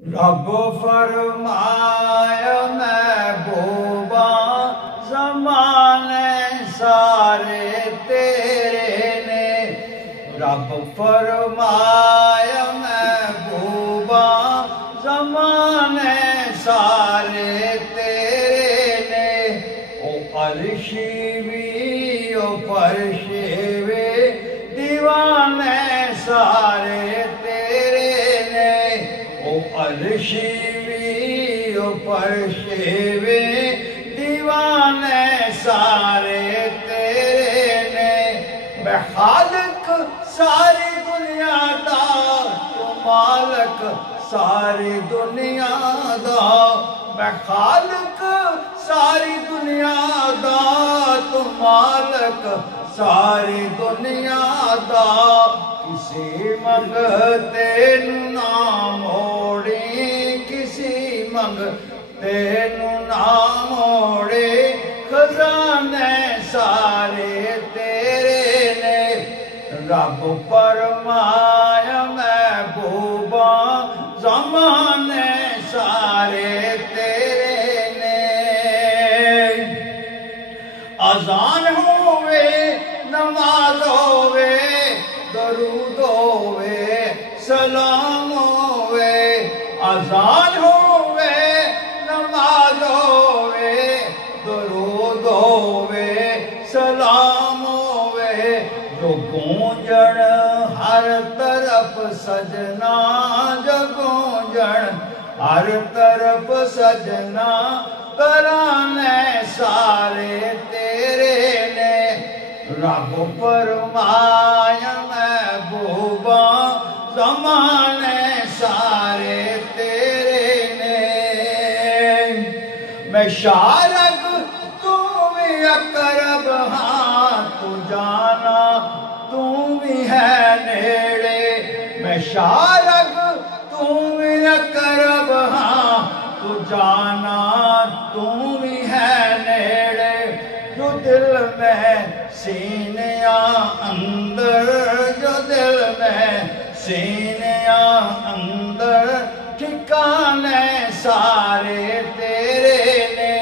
रब फरमाया महबूबा ज़माने सारे तेरे ने। रब फरमाया महबूबा ज़माने सारे तेरे ने। ओ अर्शी भी ओ फर्शे वे दीवाने सारे अर्शी भी ओ फर्शे वे दीवाने सारे तेरे ने। मैं खालिक सारी दुनिया दा तू मालिक सारी दुनिया दा। मैं खालिक सारी दुनिया दा तू मालिक सारी दुनिया दा। किसी मंगते ना मोड़ी किसी मंगते ना मोड़े खजाने सारे तेरे ने। रब फरमाया महबूबा ज़माने सारे तेरे ने। अज़ान होवे नमाज होवे दरूद होवे सलाम होवे। अज़ान होवे नमाज होवे दरूद होवे सलाम होवे। जो गूंजण हर तरफ सजना जो गूंजण हर तरफ सजना तराने सारे तेरे ने। रब फरमाया महबूबा ज़माने सारे तेरे ने। मैं शारक तू भी अकरब हाँ तू जाना तू भी है नेड़े। मैं शारक तू भी अकरब हाँ तू जाना तू भी है नेड़े। जो दिल में सीनिया अंदर जो दिल में सीनिया अंदर ठिकाने सारे तेरे ने।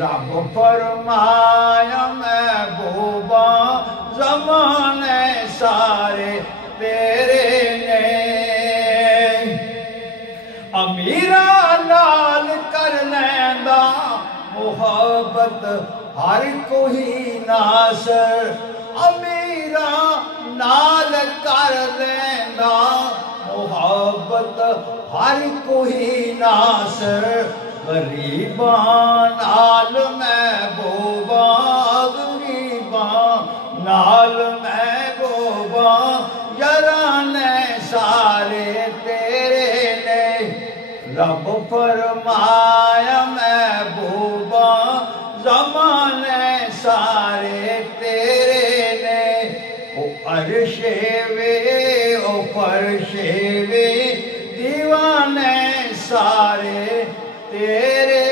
रब फरमाया महबूबा ज़माने सारे तेरे ने। अमीरा लाल कर लैंदा मुहब्बत हर कोई नासर। अमीरा नाल कर लेंदा मुहब्बत हर कोई नासर। गरीबा नाल महबूबा गरीबा नाल महबूबा याराने सारे तेरे ने। रब फरमाया महबूबा ज़माने सारे तेरे ने। ओ अर्शे वे ओ फर्शे वे दीवाने सारे तेरे